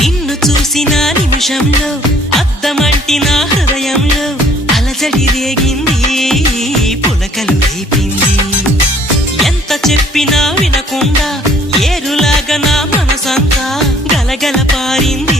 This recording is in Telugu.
నిన్ను చూసిన నిమిషంలో అద్దమంటి నా హృదయంలో అలజడి రేగింది, పులకలు రేపింది. ఎంత చెప్పినా వినకుండా ఏరులాగా నా మనసంతా గలగల పారింది.